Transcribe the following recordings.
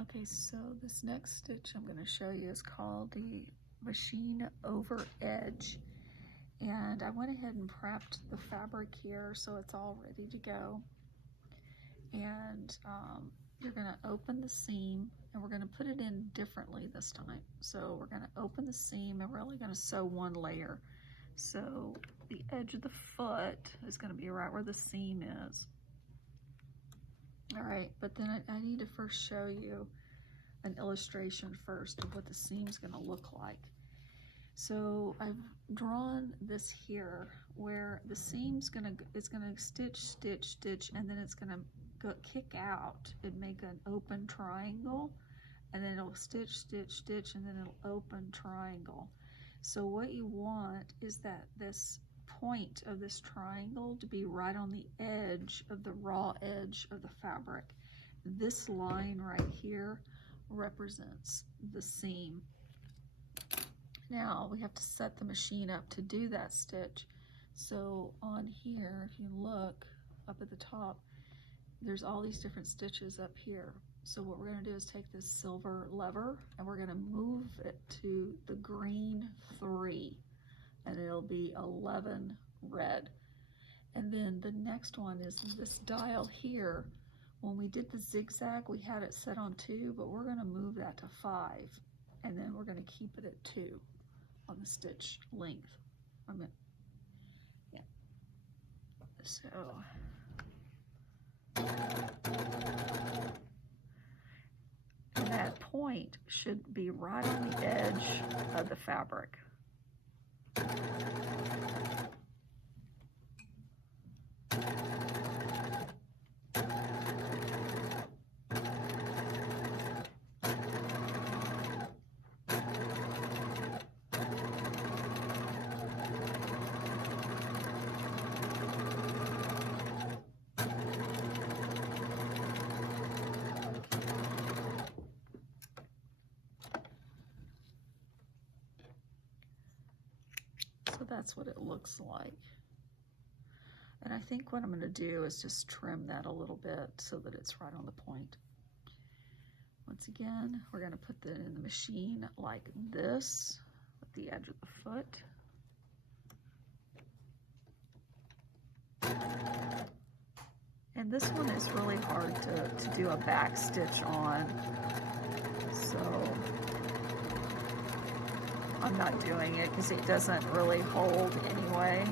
Okay, so this next stitch I'm going to show you is called the machine over edge, and I went ahead and prepped the fabric here so it's all ready to go. And you're going to open the seam, and we're going to put it in differently this time. So we're going to open the seam, and we're only going to sew one layer. So the edge of the foot is going to be right where the seam is. All right, but then I need to first show you an illustration first of what the seam's going to look like. So I've drawn this here where the seam's it's gonna stitch, stitch, stitch, and then it's gonna kick out and make an open triangle, and then it'll stitch, stitch, stitch, and then it'll open triangle. So what you want is that this point of this triangle to be right on the edge of the raw edge of the fabric. This line right here represents the seam. Now we have to set the machine up to do that stitch. So on here, if you look up at the top, there's all these different stitches up here. So what we're going to do is take this silver lever and we're going to move it to the green 3, and it'll be 11 red. And then the next one is this dial here. When we did the zigzag, we had it set on 2, but we're going to move that to 5, and then we're going to keep it at 2 on the stitch length. Yeah. So and that point should be right on the edge of the fabric. So that's what it looks like. And I think what I'm going to do is just trim that a little bit so that it's right on the point. Once again, we're going to put that in the machine like this at the edge of the foot. And this one is really hard to do a back stitch on, so I'm not doing it because it doesn't really hold anyway.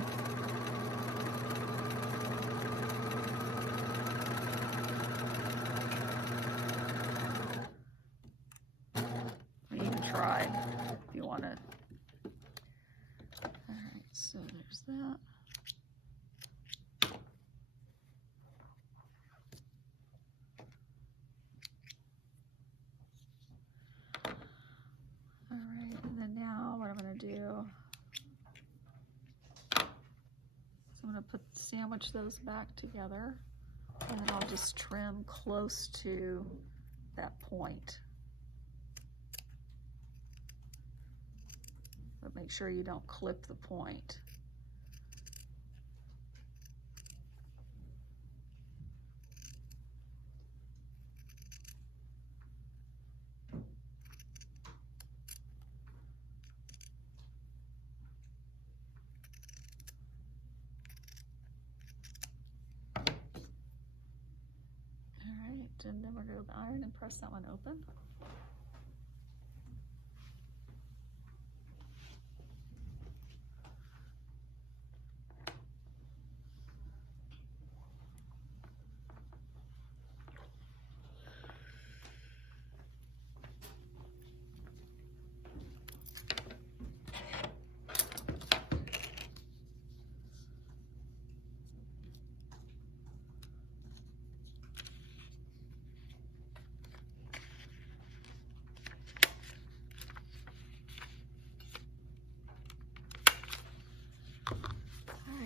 You can try if you want to. All right, so there's that. I'm going to sandwich those back together, and then I'll just trim close to that point. But make sure you don't clip the point. And then we're going to iron and press that one open.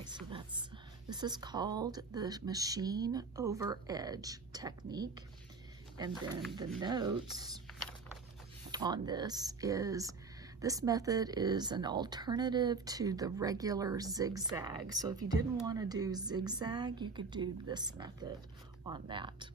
So this is called the machine over edge technique. And then the notes on this is, this method is an alternative to the regular zigzag. So if you didn't want to do zigzag, you could do this method on that.